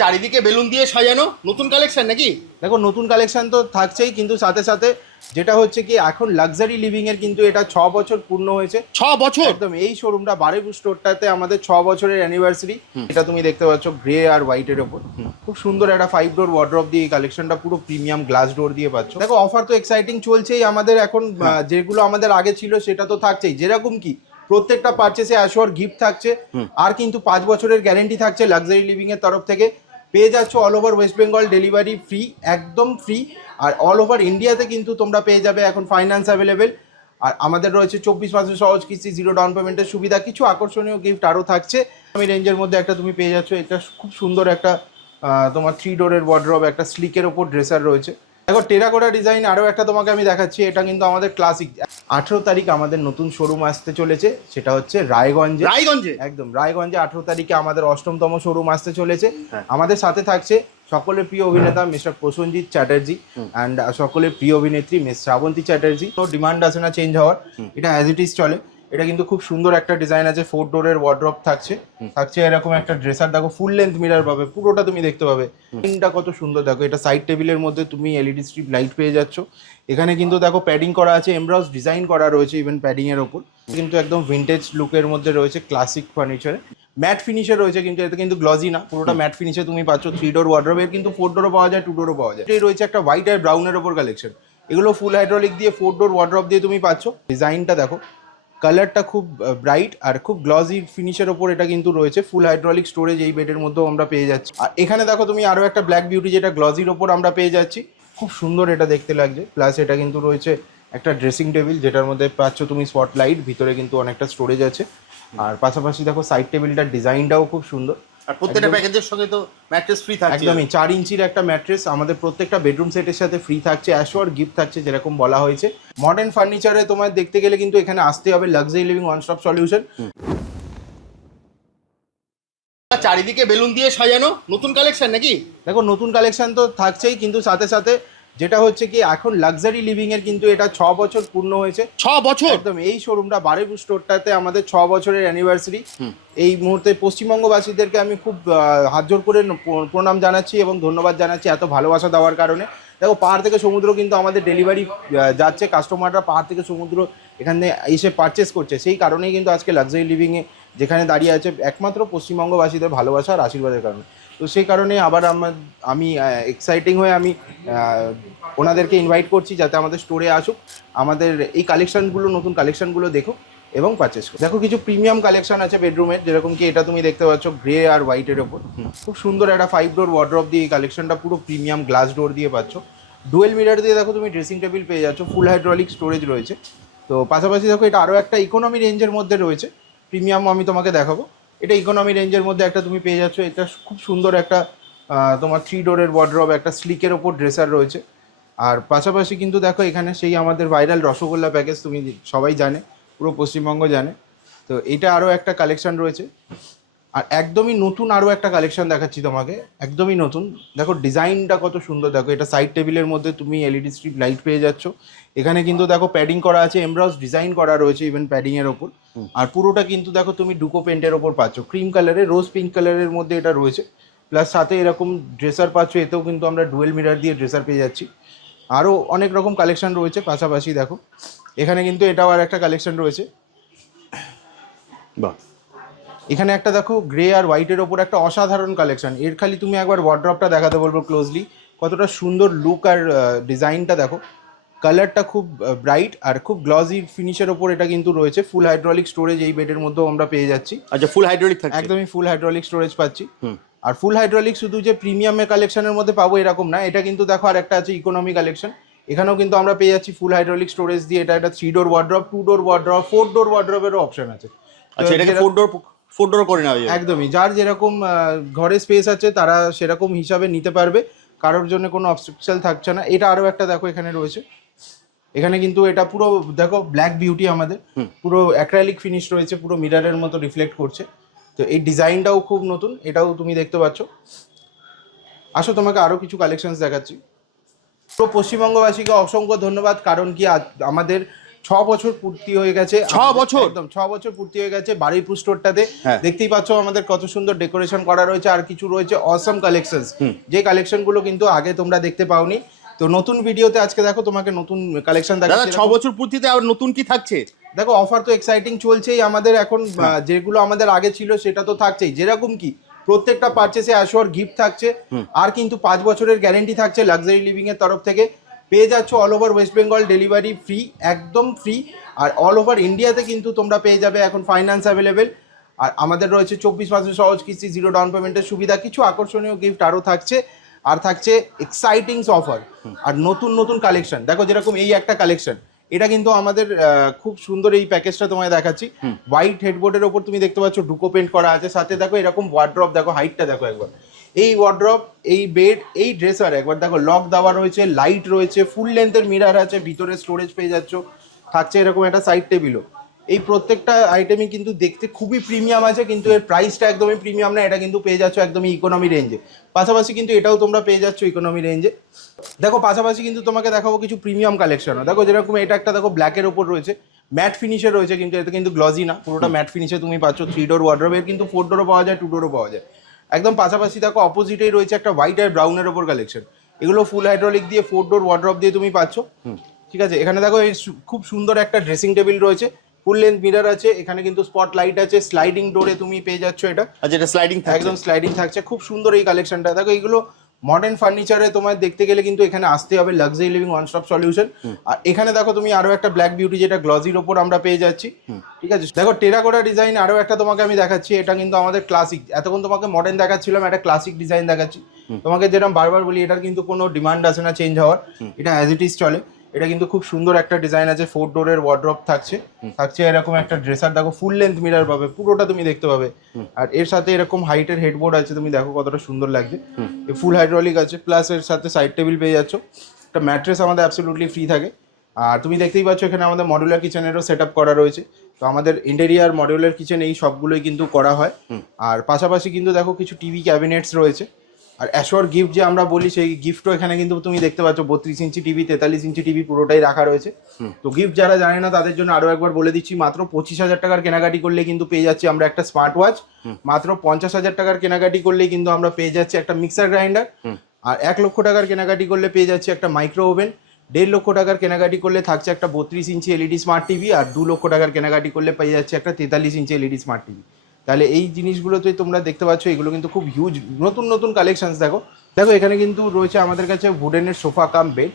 চারিদিকে বেলুন দিয়ে সাজানো নতুন কালেকশন নাকি? দেখো নতুন কালেকশন তো থাকছেই, কিন্তু সাথে সাথে যেটা হচ্ছে কি এখন লাক্সারি লিভিং এর কিন্তু এটা 6 বছর পূর্ণ হয়েছে। 6 বছর? একদম। এই শোরুমটা বারেপুর স্টোরটাতে আমাদের 6 বছরের অ্যানিভার্সারি। এটা তুমি দেখতে পাচ্ছ গ্রে আর হোয়াইটের ওপর খুব সুন্দর একটা 5 ডোর ওয়ার্ড্রপ দিয়ে এই কালেকশনটা পুরো প্রিমিয়াম গ্লাস ডোর দিয়ে পাচ্ছ। দেখো অফার তো এক্সাইটিং চলছেই আমাদের এখন। যেগুলো আমাদের আগে ছিল সেটা তো থাকছেই, যেরকম কি প্রত্যেকটা পারচেসে অ্যাশোর গিফট থাকছে, আর কিন্তু 5 বছরের গ্যারেন্টি থাকছে লাক্সারি লিভিং এর তরফ থেকে। পেয়ে যাচ্ছ all over West Bengal delivery free, একদম ফ্রি। আর অল ওভার ইন্ডিয়াতে কিন্তু তোমরা পেয়ে যাবে এখন ফাইন্যান্স অ্যাভেলেবেল। আর আমাদের রয়েছে 24 মাসের সহজ কিস্তি, 0 ডাউন পেমেন্টের সুবিধা। কিছু আকর্ষণীয় গিফট আরও থাকছে। আমি রেঞ্জের মধ্যে একটা তুমি পেয়ে যাচ্ছ, এটা খুব সুন্দর একটা তোমার 3 ডোরের ওয়ার্ড্রব, একটা স্লিকের ওপর ড্রেসার রয়েছে। দেখো টেরাকোটা ডিজাইন আরও একটা তোমাকে আমি দেখাচ্ছি। এটা কিন্তু আমাদের ক্লাসিক। 18 তারিখ আমাদের নতুন শোরুম আসতে চলেছে, সেটা হচ্ছে রায়গঞ্জে। রায়গঞ্জে? একদম রায়গঞ্জে 18 তারিখে আমাদের 8ম শোরুম আসতে চলেছে। আমাদের সাথে থাকছে সকলের প্রিয় অভিনেতা মিস্টার প্রসেনজিৎ চ্যাটার্জি অ্যান্ড সকলের প্রিয় অভিনেত্রী মিস শ্রাবন্তী চ্যাটার্জি। তো ডিমান্ড আছে না চেঞ্জ হওয়ার, এটা অ্যাজ ইট ইজ চলে। এটা কিন্তু খুব সুন্দর একটা ডিজাইন আছে, 4 ডোরের ওয়ার্ড্রপ থাকছে এরকম একটা ড্রেসার। দেখো ফুল লেন্থ মিরর পাবে, পুরোটা তুমি দেখতে পাবে। স্ক্রিনটা কত সুন্দর দেখো। এটা সাইড টেবিলের মধ্যে তুমি এলইডি স্ট্রিপ লাইট পেয়ে যাচ্ছ। এখানে কিন্তু দেখো প্যাডিং করা আছে, এমব্রাস ডিজাইন করা রয়েছে ইভেন প্যাডিং এর ওপর। কিন্তু একদম ভিন্টেজ লুকের মধ্যে রয়েছে, ক্লাসিক ফার্নিচারে। ম্যাট ফিনিশে রয়েছে, কিন্তু এটা কিন্তু গ্লজি না, পুরোটা ম্যাট ফিনিশে তুমি পাচ্ছ। 3 ডোর ওয়ার্ড্রোবের কিন্তু 4 ডোরও পাওয়া যায়, 2 ডোরও পাওয়া যায়। এই রয়েছে একটা হোয়াইট আর ব্রাউনের ওপর কালেকশন। এগুলো ফুল হাইড্রোলিক দিয়ে 4 ডোর ওয়ার্ড্রপ দিয়ে তুমি পাচ্ছ। ডিজাইনটা দেখো, কালারটা খুব ব্রাইট আর খুব গ্লজি ফিনিশের ওপর এটা কিন্তু রয়েছে। ফুল হাইড্রোলিক স্টোরেজ এই বেডের মধ্যেও আমরা পেয়ে যাচ্ছি। আর এখানে দেখো তুমি আরও একটা ব্ল্যাক বিউটি, যেটা গ্লজির ওপর আমরা পেয়ে যাচ্ছি। খুব সুন্দর এটা দেখতে লাগছে। প্লাস এটা কিন্তু রয়েছে একটা ড্রেসিং টেবিল, যেটার মধ্যে পাচ্ছ তুমি স্পটলাইট, ভিতরে কিন্তু অনেকটা স্টোরেজ আছে। আর পাশাপাশি দেখো সাইড টেবিলটার ডিজাইনটাও খুব সুন্দর। আর প্রত্যেকটা প্যাকেজের সঙ্গে তো ম্যাট্রেস ফ্রি থাকছে। একদমই 4 ইঞ্চির একটা ম্যাট্রেস আমাদের প্রত্যেকটা বেডরুম সেটের সাথে ফ্রি থাকছে। অ্যাশোর গিফট থাকছে যেরকম বলা হয়েছে। মডার্ন ফার্নিচারে তোমার দেখতে গেলে কিন্তু এখানে আসতে হবে luxury living one stop solution. চারিদিকে বেলুন দিয়ে সাজানো নতুন কালেকশন নাকি? দেখো নতুন কালেকশন তো থাকছেই, কিন্তু সাথে সাথে যেটা হচ্ছে কি এখন লাক্সারি লিভিং এর কিন্তু এটা 6 বছর পূর্ণ হয়েছে। 6 বছর? একদম। এই শোরুমটা বারেপুর স্টোরটাতে আমাদের 6 বছরের অ্যানিভার্সারি। এই মুহূর্তে পশ্চিমবঙ্গবাসীদেরকে আমি খুব হাত জোর করে প্রণাম জানাচ্ছি এবং ধন্যবাদ জানাচ্ছি এত ভালোবাসা দেওয়ার কারণে। দেখো পাহাড় থেকে সমুদ্র কিন্তু আমাদের ডেলিভারি যাচ্ছে, কাস্টমাররা পাহাড় থেকে সমুদ্র এখানে এসে পারচেস করছে। সেই কারণেই কিন্তু আজকে লাক্সারি লিভিংয়ে যেখানে দাঁড়িয়ে আছে একমাত্র পশ্চিমবঙ্গবাসীদের ভালোবাসা আর আশীর্বাদের কারণে। তো সেই কারণে আবার আমি এক্সাইটিং হয়ে আমি ওনাদেরকে ইনভাইট করছি যাতে আমাদের স্টোরে আসুক, আমাদের এই কালেকশানগুলো, নতুন কালেকশানগুলো দেখুক এবং পারচেস করুক। দেখো কিছু প্রিমিয়াম কালেকশন আছে বেডরুমের, যেরকম কি এটা তুমি দেখতে পাচ্ছ গ্রে আর হোয়াইটের ওপর খুব সুন্দর একটা 5 ডোর ওয়ার্ড্রপ দিয়ে এই কালেকশনটা পুরো প্রিমিয়াম গ্লাস ডোর দিয়ে পাচ্ছ। ডুয়েল মিরর দিয়ে দেখো তুমি ড্রেসিং টেবিল পেয়ে যাচ্ছ, ফুল হাইড্রোলিক স্টোরেজ রয়েছে। তো পাশাপাশি দেখো এটা আরও একটা ইকোনমি রেঞ্জের মধ্যে রয়েছে, প্রিমিয়াম আমি তোমাকে দেখাবো। এটা ইকোনমি রেঞ্জের মধ্যে একটা তুমি পেয়ে যাচ্ছ। এটা খুব সুন্দর একটা তোমার 3 ডোরের ওয়ার্ড্রব, একটা স্লিকের ওপর ড্রেসার রয়েছে। আর পাশাপাশি কিন্তু দেখো এখানে সেই আমাদের ভাইরাল রসগোল্লা প্যাকেজ, তুমি সবাই জানে, পুরো পশ্চিমবঙ্গ জানে। তো এটা আরও একটা কালেকশন রয়েছে। আর একদমই নতুন আরও একটা কালেকশন দেখাচ্ছি তোমাকে, একদমই নতুন। দেখো ডিজাইনটা কত সুন্দর। দেখো এটা সাইড টেবিলের মধ্যে তুমি এলইডি স্ট্রিপ লাইট পেয়ে যাচ্ছ। এখানে কিন্তু দেখো প্যাডিং করা আছে, এমব্রাস ডিজাইন করা রয়েছে ইভেন প্যাডিংয়ের ওপর। আর পুরোটা কিন্তু দেখো তুমি ডুকো পেন্টের ওপর পাচ্ছ, ক্রিম কালারের, রোজ পিঙ্ক কালারের মধ্যে এটা রয়েছে। প্লাস সাথে এরকম ড্রেসার পাচ্ছ, এতেও কিন্তু আমরা ডুয়েল মিরর দিয়ে ড্রেসার পেয়ে যাচ্ছি। আরও অনেক রকম কালেকশন রয়েছে। পাশাপাশি দেখো এখানে কিন্তু এটাও আর একটা কালেকশন রয়েছে। বাহ, এখানে একটা দেখো গ্রে আর হোয়াইটের ওপর একটা অসাধারণ কালেকশন। এর খালি তুমি একবার ওয়ার্ড্রপটা দেখাতে বলবো ক্লোজলি, কতটা সুন্দর লুক আর ডিজাইনটা দেখো। কালারটা খুব ব্রাইট আর খুব গ্লজি ফিনিশের ওপর এটা কিন্তু রয়েছে। ফুল হাইড্রোলিক স্টোরেজ এই বেডের মধ্যেও আমরা পেয়ে যাচ্ছি। আচ্ছা, ফুল হাইড্রোলিক থাকছে? একদমই ফুল হাইড্রোলিক স্টোরেজ পাচ্ছি। আর ফুল হাইড্রোলিক শুধু যে প্রিমিয়ামের কালেকশনের মধ্যে পাবো এরকম না, এটা কিন্তু দেখো আর একটা আছে ইকোনমি কালেকশন। এখানেও কিন্তু আমরা পেয়ে যাচ্ছি ফুল হাইড্রোলিক স্টোরেজ দিয়ে। এটা একটা 3 ডোর ওয়ার্ড্রপ, 2 ডোর ওয়ার্ড্রপ, 4 ডোর ওয়ার্ড্রপেরও অপশন আছে। আচ্ছা, এটাকে 4 ডোর করে নেওয়া যায়? একদমই, যার যেরকম ঘরে স্পেস আছে তারা সেরকম হিসাবে নিতে পারবে, কারোর জন্য কোনো অবস্ট্রাকশন থাকছে না। এটা আরও একটা দেখো এখানে রয়েছে। এখানে কিন্তু এটা পুরো দেখো ব্ল্যাক বিউটি আমাদের, পুরো অ্যাক্রাইলিক ফিনিশ রয়েছে, পুরো মিররের মতো রিফ্লেক্ট করছে। তো এই ডিজাইনটাও খুব নতুন, এটাও তুমি দেখতে পাচ্ছ। আসো তোমাকে আরও কিছু কালেকশনস দেখাচ্ছি। পুরো পশ্চিমবঙ্গবাসীকে অসংখ্য ধন্যবাদ, কারণ কি আমাদের বছর পূর্তি হয়ে গেছে। 6 বছর? একদম 6 বছর পূর্তি হয়ে গেছে বারুইপুর স্টোরটাতে। হ্যাঁ। দেখতেই পাচ্ছ আমাদের কত সুন্দর ডেকোরেশন করা রয়েছে, আর কিছু রয়েছে অসম কালেকশনস, যে কালেকশনগুলো কিন্তু আগে তোমরা দেখতে পাওনি। তো নতুন ভিডিওতে আজকে দেখো তোমাকে নতুন কালেকশন দাদা দেখাচ্ছি। 6 বছর পূর্তিতে আর নতুন কি থাকছে? দেখো অফার তো এক্সাইটিং চলছেই আমাদের এখন, যেগুলো আমাদের আগে ছিল সেটা তো থাকছেই। যেরকম কি প্রত্যেকটা পারচেসে অ্যাশোর গিফট থাকছে, আর কিন্তু 5 বছরের গ্যারেন্টি থাকছে লাক্সারি লিভিং এর তরফ থেকে। পেয়ে যাচ্ছ all over West Bengal delivery free, একদম ফ্রি। আর অল ওভার ইন্ডিয়াতে কিন্তু তোমরা পেয়ে যাবে এখন ফাইন্যান্স অ্যাভেলেবেল। আর আমাদের রয়েছে 24 মাসের সহজ কিস্তি, 0 ডাউন পেমেন্টের সুবিধা। কিছু আকর্ষণীয় গিফট আরও থাকছে, আর থাকছে এক্সাইটিং অফার আর নতুন নতুন কালেকশন। দেখো যেরকম এই একটা কালেকশন, এটা কিন্তু আমাদের খুব সুন্দর এই প্যাকেজটা তোমায় দেখাচ্ছি। হোয়াইট হেডবোর্ডের ওপর তুমি দেখতে পাচ্ছ ডুকো পেন্ট করা আছে, সাথে দেখো এরকম ওয়ার্ড্রপ, দেখো হাইটটা দেখো একবার। এই ওয়ার্ড্রপ, এই বেড, এই ড্রেসার একবার দেখো, লক দেওয়া রয়েছে, লাইট রয়েছে, ফুল লেন্থের মিরার আছে, ভিতরে স্টোরেজ পেয়ে যাচ্ছ, থাকছে এরকম একটা সাইড টেবিলও। এই প্রত্যেকটা আইটেমই কিন্তু দেখতে খুবই প্রিমিয়াম আছে, কিন্তু এর প্রাইসটা একদমই প্রিমিয়াম না। এটা কিন্তু পেয়ে যাচ্ছ একদমই ইকোনমি রেঞ্জে। পাশাপাশি কিন্তু এটাও তোমরা পেয়ে যাচ্ছ ইকোনমি রেঞ্জে। দেখো পাশাপাশি কিন্তু তোমাকে দেখাবো কিছু প্রিমিয়াম কালেকশনও। দেখো যেরকম এটা একটা দেখো ব্ল্যাকের ওপর রয়েছে, ম্যাট ফিনিশে রয়েছে, কিন্তু এটা কিন্তু গ্লজি না, পুরোটা ম্যাট ফিনিশে তুমি পাচ্ছ। 3 ডোর ওয়ার্ড্রোব, এর কিন্তু 4 ডোরও পাওয়া যায়, 2 ডোরও পাওয়া যায় একদম। পাশাপাশি দেখো অপোজিটেই রয়েছে একটা হোয়াইট আর ব্রাউনের ওপর কালেকশন। এগুলো ফুল হাইড্রোলিক দিয়ে 4 ডোর ওয়ার্ড্রোব দিয়ে তুমি পাচ্ছ। ঠিক আছে, এখানে দেখো এই খুব সুন্দর একটা ড্রেসিং টেবিল রয়েছে, ফুল লেন্থ মিরর আছে, এখানে কিন্তু স্পট লাইট আছে, স্লাইডিং ডোরে তুমি পেয়ে যাচ্ছ এটা। আচ্ছা, এটা স্লাইডিং থাকছে? একদম স্লাইডিং থাকছে, খুব সুন্দর এই কালেকশনটা। দেখো এগুলো মডার্ন ফার্নিচারে তোমার দেখতে গেলে কিন্তু এখানে আসতে হবে, luxury living one stop solution. আর এখানে দেখো তুমি আরো একটা ব্ল্যাক বিউটি, যেটা গ্লজির ওপর আমরা পেয়ে যাচ্ছি। ঠিক আছে, দেখো টেরাকোটা ডিজাইন আরো একটা তোমাকে আমি দেখাচ্ছি। এটা কিন্তু আমাদের ক্লাসিক, এতক্ষণ তোমাকে মডার্ন দেখাচ্ছিলাম, একটা ক্লাসিক ডিজাইন দেখাচ্ছি তোমাকে। যেরকম বারবার বলি, এটার কিন্তু কোনো ডিমান্ড আছে না চেঞ্জ হওয়ার, এটা অ্যাজ ইট ইজ চলে। এটা কিন্তু খুব সুন্দর একটা ডিজাইন আছে, 4 ডোরের ওয়ার্ড্রপ থাকছে, এরকম একটা ড্রেসার দেখো, ফুল লেন্থ মিরর পাবে, পুরোটা তুমি দেখতে পাবে। আর এর সাথে এরকম হাইটের হেডবোর্ড আছে, তুমি দেখো কতটা সুন্দর লাগছে। ফুল হাইড্রোলিক আছে, প্লাস এর সাথে সাইড টেবিল পেয়ে যাচ্ছ। একটা ম্যাট্রেস আমাদের অ্যাবসলিউটলি ফ্রি থাকে। আর তুমি দেখতেই পাচ্ছ এখানে আমাদের মডুলার কিচেনেরও সেট আপ করা রয়েছে। তো আমাদের ইন্টেরিয়ার মডুলার কিচেন এই সবগুলোই কিন্তু করা হয়। আর পাশাপাশি কিন্তু দেখো কিছু টিভি ক্যাবিনেটস রয়েছে। আর অ্যাশোর গিফট যে আমরা বলি, সেই গিফটও এখানে কিন্তু তুমি দেখতে পাচ্ছ। 32 ইঞ্চি টিভি, 43 ইঞ্চি টিভি পুরোটাই রাখা রয়েছে। তো গিফট যারা জানে না তাদের জন্য আরো একবার বলে দিচ্ছি, মাত্র 25,000 টাকার কেনাকাটি করলে কিন্তু পেয়ে যাচ্ছি আমরা একটা স্মার্ট ওয়াচ। মাত্র 50,000 টাকার কেনাকাটি করলেই কিন্তু আমরা পেয়ে যাচ্ছি একটা মিক্সার গ্রাইন্ডার। আর 1 লক্ষ টাকার কেনাকাটি করলে পেয়ে যাচ্ছি একটা মাইক্রো ওভেন। 1.5 লক্ষ টাকার কেনাকাটি করলে থাকছে একটা 32 ইঞ্চি এলইডি স্মার্ট টিভি। আর 2 লক্ষ টাকার কেনাকাটি করলে পেয়ে যাচ্ছে একটা 43 ইঞ্চি এলইডি স্মার্ট টিভি। তাহলে এই জিনিসগুলোতে তোমরা দেখতে পাচ্ছ, এগুলো কিন্তু খুব হিউজ নতুন নতুন কালেকশনস। দেখো এখানে কিন্তু রয়েছে আমাদের কাছে উডেনের সোফা কাম বেড,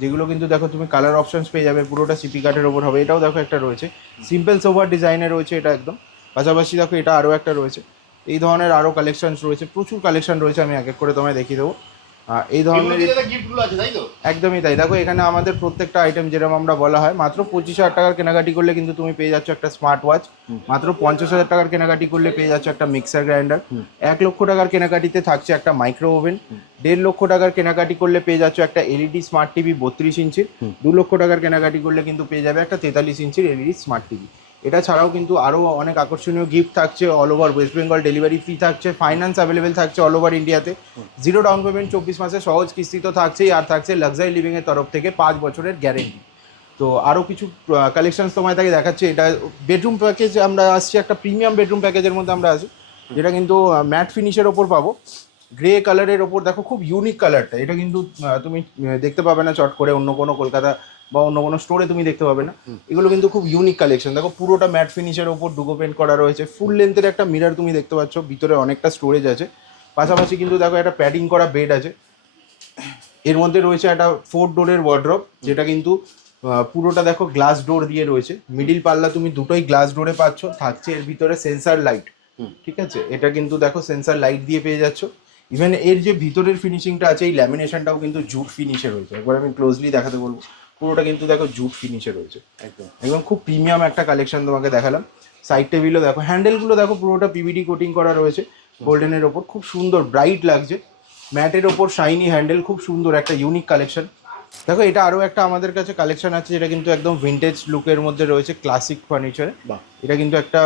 যেগুলো কিন্তু দেখো তুমি কালার অপশনস পেয়ে যাবে, পুরোটা সিপি কাঠের ওপর হবে। এটাও দেখো একটা রয়েছে, সিম্পল সোফা ডিজাইনে রয়েছে এটা একদম। পাশাপাশি দেখো এটা আরও একটা রয়েছে। এই ধরনের আরও কালেকশনস রয়েছে, প্রচুর কালেকশন রয়েছে, আমি এক এক করে তোমায় দেখিয়ে দেবো। এই ধরনের গিফটগুলো আছে, তাই তো? একদমই তাই। দেখো এখানে আমাদের প্রত্যেকটা আইটেম যেরকম আমরা বলা হয়, মাত্র 25,000 টাকার কেনাকাটি করলে কিন্তু তুমি পেয়ে যাচ্ছ একটা স্মার্ট ওয়াচ। মাত্র 50,000 টাকার কেনাকাটি করলে পেয়ে যাচ্ছ একটা মিক্সার গ্রাইন্ডার। 1 লক্ষ টাকার কেনাকাটিতে থাকছে একটা মাইক্রো ওভেন। 1.5 লক্ষ টাকার কেনাকাটি করলে পেয়ে যাচ্ছ একটা এলইডি স্মার্ট টিভি 32 ইঞ্চির। 2 লক্ষ টাকার কেনাকাটি করলে কিন্তু পেয়ে যাবে একটা 43 ইঞ্চির এলইডি স্মার্ট টিভি। এটা ছাড়াও কিন্তু আরও অনেক আকর্ষণীয় গিফট থাকছে, all over West Bengal delivery free থাকছে, ফাইন্যান্স অ্যাভেলেবেল থাকছে অল ওভার ইন্ডিয়াতে, 0 ডাউন পেমেন্ট, 24 মাসে সহজ কিস্তি তো থাকছেই। আর থাকছে লাক্সারি লিভিংয়ের তরফ থেকে 5 বছরের গ্যারেন্টি। তো আরও কিছু কালেকশনস তোমায় তাকে দেখাচ্ছে। এটা বেডরুম প্যাকেজ আমরা আসছি, একটা প্রিমিয়াম বেডরুম প্যাকেজের মধ্যে আমরা আছি, যেটা কিন্তু ম্যাট ফিনিশের ওপর পাবো, গ্রে কালারের ওপর। দেখো খুব ইউনিক কালারটা, এটা কিন্তু তুমি দেখতে পাবে না চট করে অন্য কোনো কলকাতা বা অন্য কোনো স্টোরে তুমি দেখতে পাবে না। এগুলো কিন্তু খুব ইউনিক কালেকশন। দেখো পুরোটা ম্যাট ফিনিশের ওপর ডুগো পেন্ট করা রয়েছে, ফুল লেন্থের একটা মিরর তুমি দেখতে পাচ্ছ, ভিতরে অনেকটা স্টোরেজ আছে। পাশাপাশি কিন্তু দেখো একটা প্যাডিং করা বেড আছে। এর মধ্যে রয়েছে একটা 4 ডোরের ওয়ার্ড্রপ, যেটা কিন্তু পুরোটা দেখো গ্লাস ডোর দিয়ে রয়েছে। মিডিল পাল্লা তুমি দুটোই গ্লাস ডোরে পাচ্ছ, থাকছে এর ভিতরে সেন্সার লাইট। ঠিক আছে, এটা কিন্তু দেখো সেন্সার লাইট দিয়ে পেয়ে যাচ্ছ। ইভেন এর যে ভিতরের ফিনিশিংটা আছে, এই ল্যামিনেশনটাও কিন্তু জুট ফিনিশে রয়েছে। একবার আমি ক্লোজলি দেখাতে বলবো, পুরোটা কিন্তু দেখো জুট ফিনিশে রয়েছে একদম। একদম খুব প্রিমিয়াম একটা কালেকশন তোমাকে দেখালাম। সাইড টেবিলও দেখো, হ্যান্ডেলগুলো দেখো পুরোটা পিভিডি কোটিং করা রয়েছে গোল্ডেনের ওপর, খুব সুন্দর ব্রাইট লাগছে। ম্যাটের ওপর শাইনি হ্যান্ডেল, খুব সুন্দর একটা ইউনিক কালেকশন। দেখো এটা আরও একটা আমাদের কাছে কালেকশন আছে, যেটা কিন্তু একদম ভিন্টেজ লুকের মধ্যে রয়েছে, ক্লাসিক ফার্নিচারে। এটা কিন্তু একটা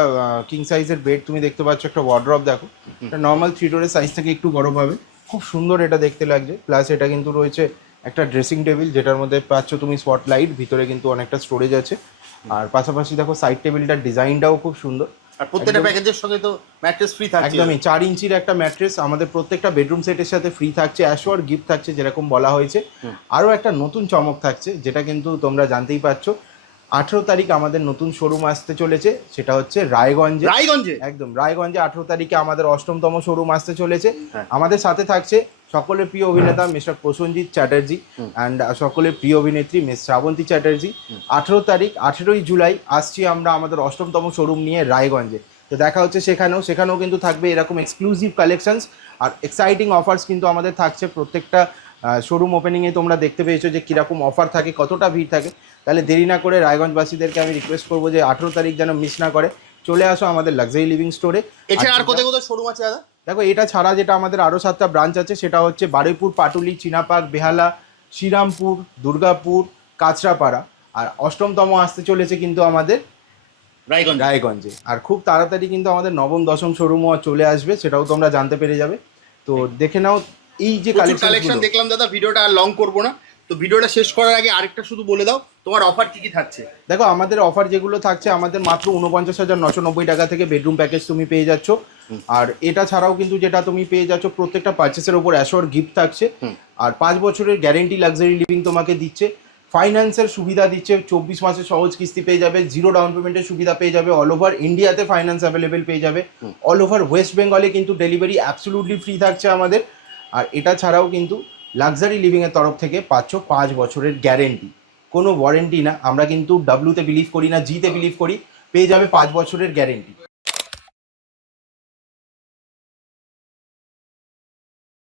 কিং সাইজের বেড তুমি দেখতে পাচ্ছ, একটা ওয়ার্ড্রপ দেখো, এটা নর্মাল 3 ডোরের সাইজ থেকে একটু বড় পাবে, খুব সুন্দর এটা দেখতে লাগছে। প্লাস এটা কিন্তু রয়েছে একটা ড্রেসিং টেবিল যেটার মধ্যে পাচ্ছ তুমি স্পটলাইট, ভিতরে কিন্তু অনেকটা স্টোরেজ আছে। আর পাশাপাশি দেখো সাইড টেবিলটার ডিজাইনটাও খুব সুন্দর। আর প্রত্যেকটা প্যাকেজের সঙ্গে তো ম্যাট্রেস ফ্রি থাকছে। একদমই 4 ইঞ্চির একটা ম্যাট্রেস আমাদের প্রত্যেকটা বেডরুম সেটের সাথে ফ্রি থাকছে, অ্যাশোর গিফট থাকছে যেরকম বলা হয়েছে। আরও একটা নতুন চমক থাকছে যেটা কিন্তু তোমরা জানতেই পারছো, 18 তারিখ আমাদের নতুন শোরুম আসতে চলেছে, সেটা হচ্ছে রায়গঞ্জে। একদম রায়গঞ্জে 18 তারিখে আমাদের 8তম শোরুম আসতে চলেছে। আমাদের সাথে থাকছে সকলের প্রিয় অভিনেতা মিস্টার প্রসেনজিৎ চ্যাটার্জি অ্যান্ড সকলের প্রিয় অভিনেত্রী মিস শ্রাবন্তী চ্যাটার্জি। 18 তারিখ 18ই জুলাই আসছি আমরা আমাদের 8তম শোরুম নিয়ে রায়গঞ্জে। তো দেখা হচ্ছে সেখানেও কিন্তু থাকবে এরকম এক্সক্লুসিভ কালেকশনস আর এক্সাইটিং অফার্স কিন্তু আমাদের থাকছে। প্রত্যেকটা শোরুম ওপেনিংয়ে তোমরা দেখতে পেয়েছো যে কীরকম অফার থাকে, কতটা ভিড় থাকে। তাহলে দেরি না করে রায়গঞ্জবাসীদেরকে আমি রিকোয়েস্ট করবো যে 18 তারিখ যেন মিস না করে চলে আসো আমাদের লাক্সারি লিভিং স্টোরে। এছাড়া আর কোথায় কোথায় শোরুম আছে দাদা? দেখো এটা ছাড়া যেটা আমাদের আরও 7টা ব্রাঞ্চ আছে সেটা হচ্ছে বারুইপুর, পাটুলি, চিনাপাক, বেহালা, শ্রীরামপুর, দুর্গাপুর, কাঁচরাপাড়া। আর 8তম আসতে চলেছে কিন্তু আমাদের রায়গঞ্জে। আর খুব তাড়াতাড়ি কিন্তু আমাদের 9ম 10ম শোরুমও চলে আসবে, সেটাও তোমরা জানতে পেরে যাবে। তো দেখে নাও এই যে কালেকশন দেখলাম দাদা, ভিডিওটা আর লং করবো না। তো ভিডিওটা শেষ করার আগে আরেকটা শুধু বলে দাও তোমার অফার কি কি থাকছে। দেখো আমাদের অফার যেগুলো থাকছে, আমাদের মাত্র 49,990 টাকা থেকে বেডরুম প্যাকেজ তুমি পেয়ে যাচ্ছ। আর এটা ছাড়াও কিন্তু যেটা তুমি পেয়ে যাচ্ছ প্রত্যেকটা পারচেসের উপর অ্যাশোর গিফট থাকছে। আর 5 বছরের গ্যারেন্টি লাক্সারি লিভিং তোমাকে দিচ্ছে, ফাইন্যান্সের সুবিধা দিচ্ছে, 24 মাসের সহজ কিস্তি পেয়ে যাবে, 0 ডাউন পেমেন্টের সুবিধা পেয়ে যাবে, অল ওভার ইন্ডিয়াতে ফাইন্যান্স অ্যাভেলেবেল পেয়ে যাবে, অল ওভার ওয়েস্ট বেঙ্গলে কিন্তু ডেলিভারি অ্যাবসলুটলি ফ্রি থাকছে আমাদের। আর এটা ছাড়াও কিন্তু লাক্সারি লিভিংয়ের তরফ থেকে পাচ্ছ 5 বছরের গ্যারেন্টি, কোনো ওয়ারেন্টি না। আমরা কিন্তু ডাব্লিউতে বিলিভ করি না, জিতে বিলিভ করি। পেয়ে যাবে 5 বছরের গ্যারেন্টি।